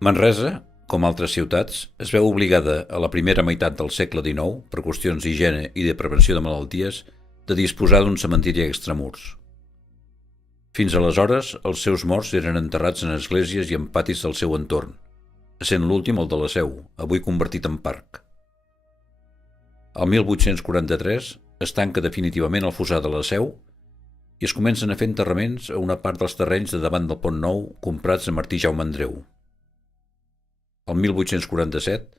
Manresa, com altres ciutats, es veu obligada a la primera meitat del segle XIX, per qüestions d'higiene i de prevenció de malalties, de disposar d'un cementiri extramurs. Fins aleshores, els seus morts eren enterrats en esglésies i en patis del seu entorn, sent l'últim el de la Seu, avui convertit en parc. El 1843 es tanca definitivament el fossar de la Seu i es comencen a fer enterraments a una part dels terrenys de davant del Pont Nou comprats a Martí Jaume Andreu. El 1847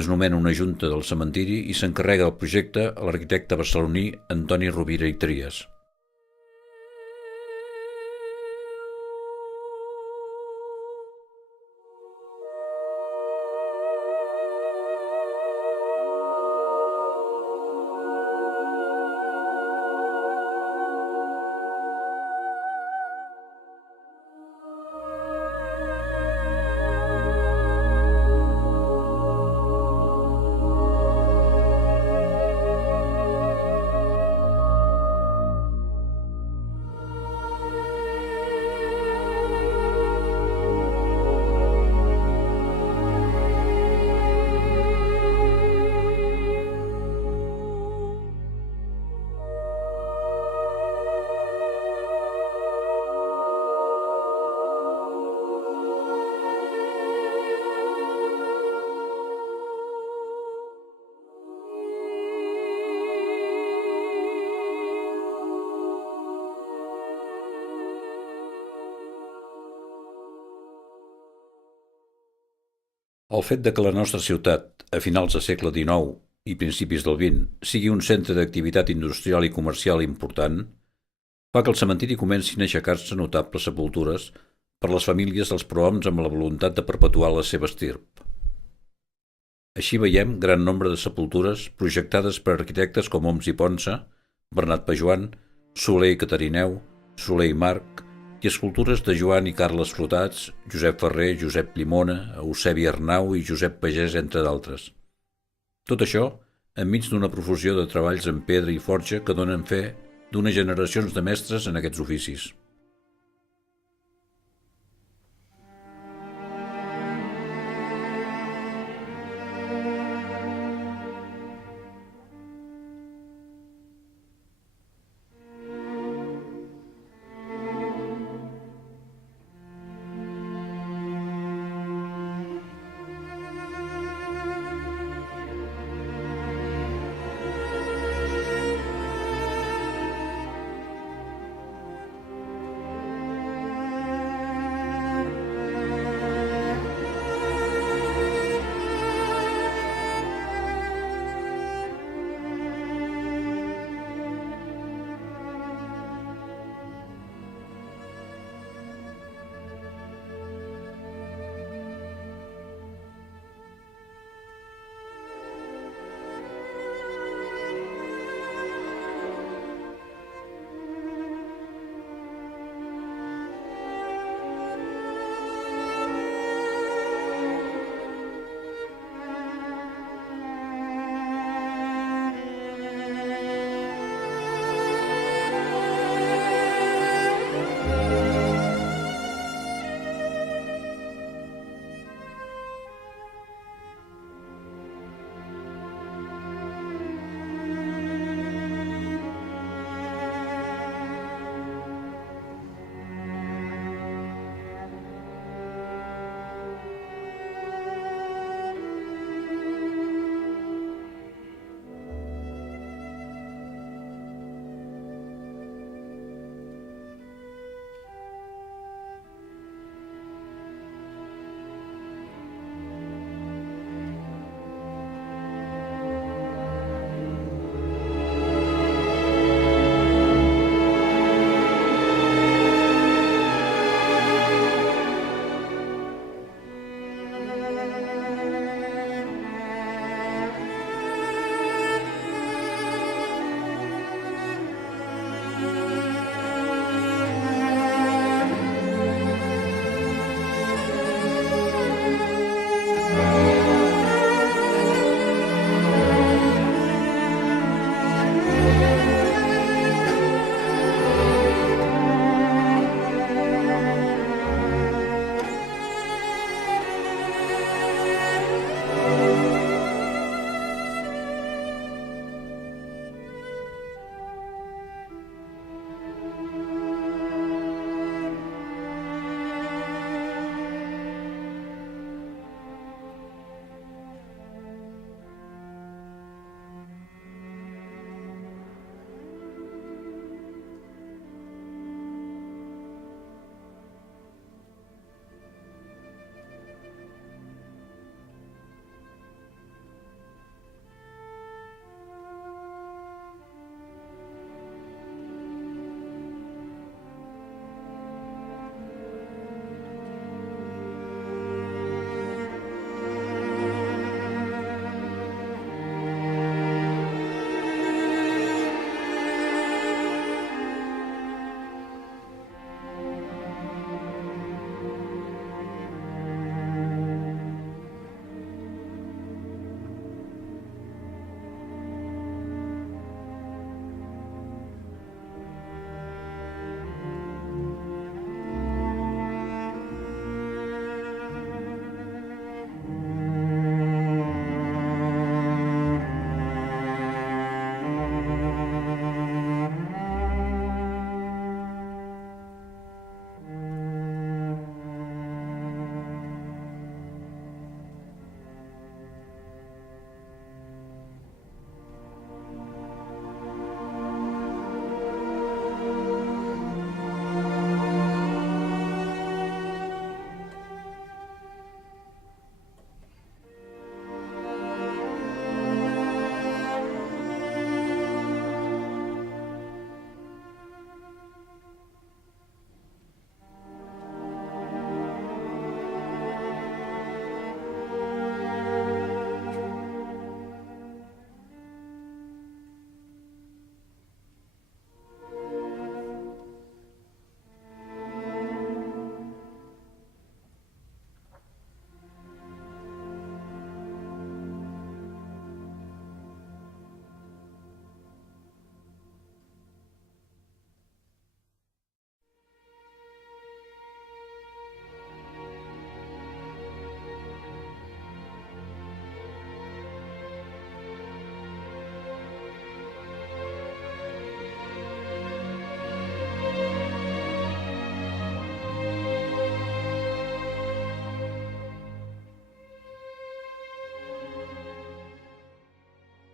es nomena una junta del cementiri i s'encarrega el projecte a l'arquitecte barceloní Antoni Rovira i Trias. El fet de que la nostra ciutat, a finals del segle XIX i principis del XX, sigui un centre d'activitat industrial i comercial important, fa que al cementiri comencin a aixecar-se notables sepultures per les famílies dels prohoms amb la voluntat de perpetuar la seva estirp. Així veiem gran nombre de sepultures projectades per arquitectes com Homs i Ponsa, Bernat Pejoan, Soler i Catarineu, Soler i Marc, i escultures de Joan i Carles Flotats, Josep Ferrer, Josep Llimona, Eusebi Arnau i Josep Pagès, entre d'altres. Tot això enmig d'una profusió de treballs en pedra i forja que donen fe d'unes generacions de mestres en aquests oficis.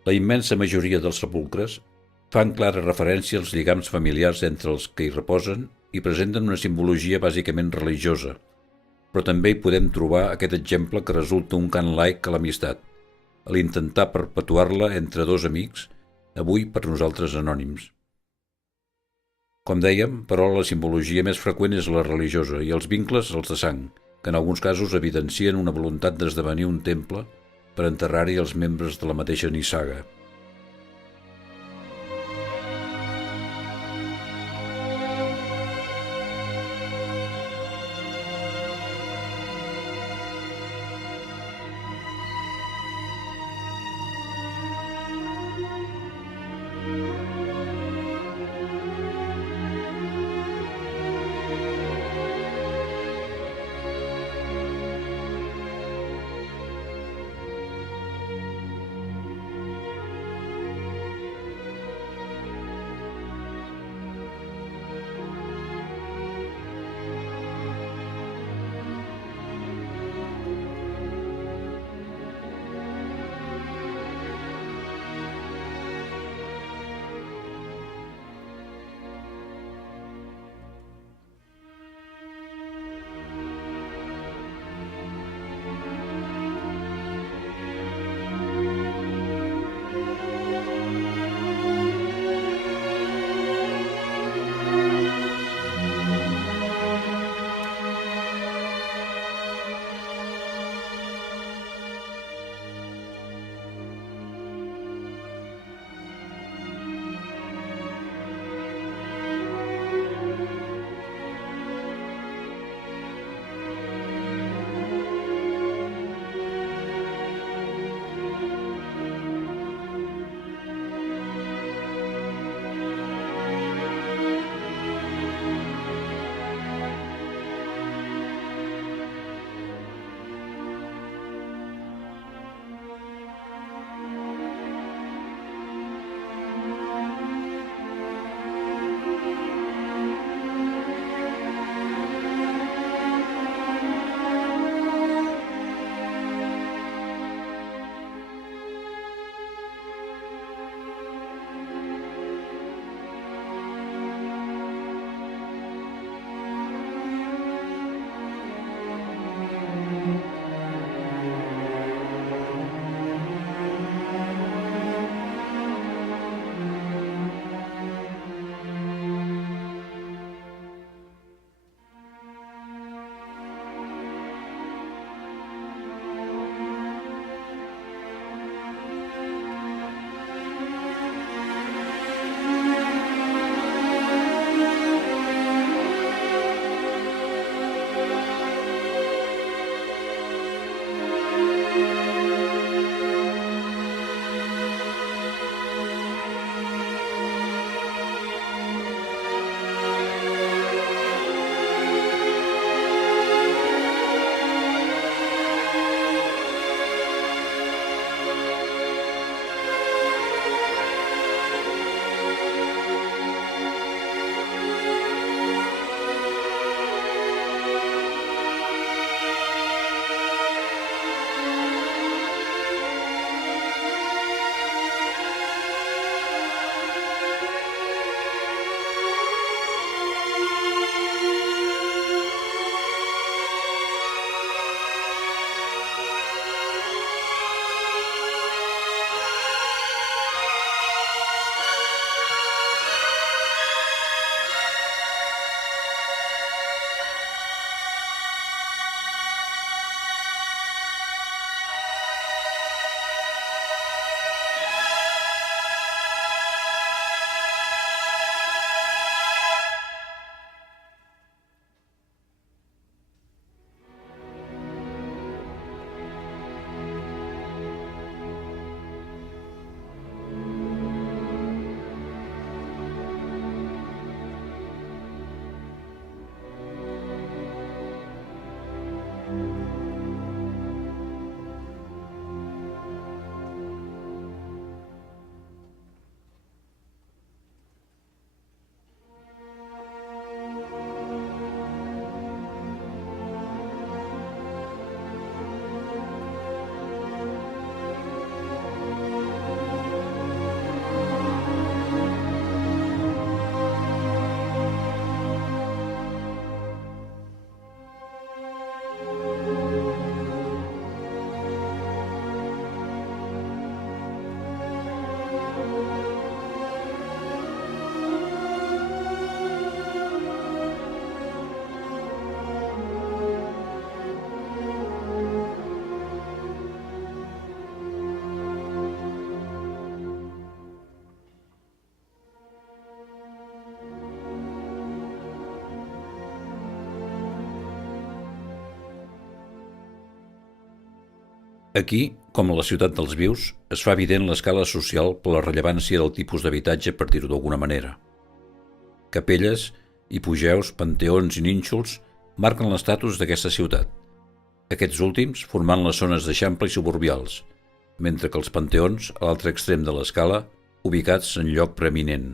La immensa majoria dels sepulcres fan clara referència als lligams familiars entre els que hi reposen i presenten una simbologia bàsicament religiosa, però també hi podem trobar aquest exemple que resulta un cant laic a l'amistat, a l'intentar perpetuar-la entre dos amics, avui per nosaltres anònims. Com dèiem, però la simbologia més freqüent és la religiosa i els vincles els de sang, que en alguns casos evidencien una voluntat d'esdevenir un temple per enterrar-hi els membres de la mateixa nissaga. Aquí, com a la ciutat dels vius, es fa evident l'escala social per la rellevància del tipus d'habitatge, per dir-ho d'alguna manera. Capelles, hipogeus, panteons i nínxols marquen l'estatus d'aquesta ciutat, aquests últims formant les zones d'eixample i suburbials, mentre que els panteons, a l'altre extrem de l'escala, ubicats en lloc preeminent.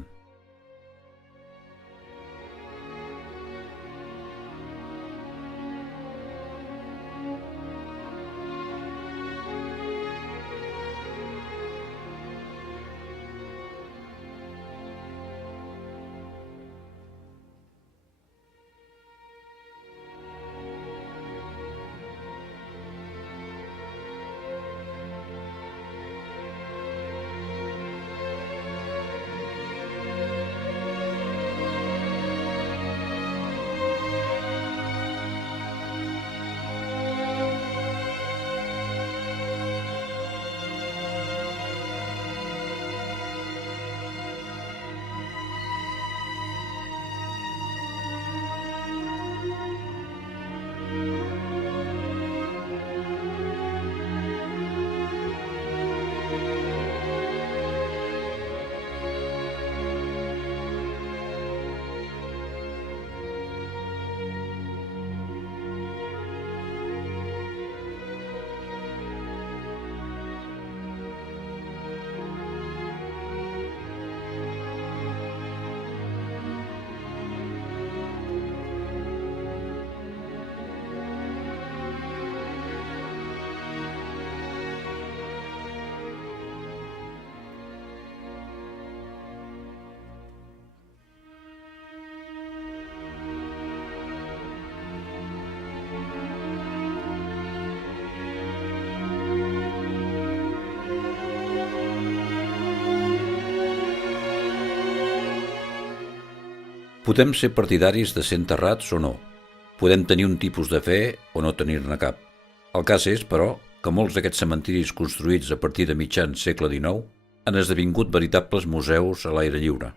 Podem ser partidaris de ser enterrats o no. Podem tenir un tipus de fe o no tenir-ne cap. El cas és, però, que molts d'aquests cementiris construïts a partir de mitjans segle XIX han esdevingut veritables museus a l'aire lliure.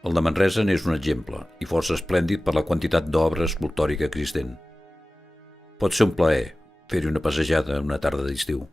El de Manresa n'és un exemple, i força esplèndid per la quantitat d'obra escultòrica existent. Pot ser un plaer fer-hi una passejada una tarda d'estiu.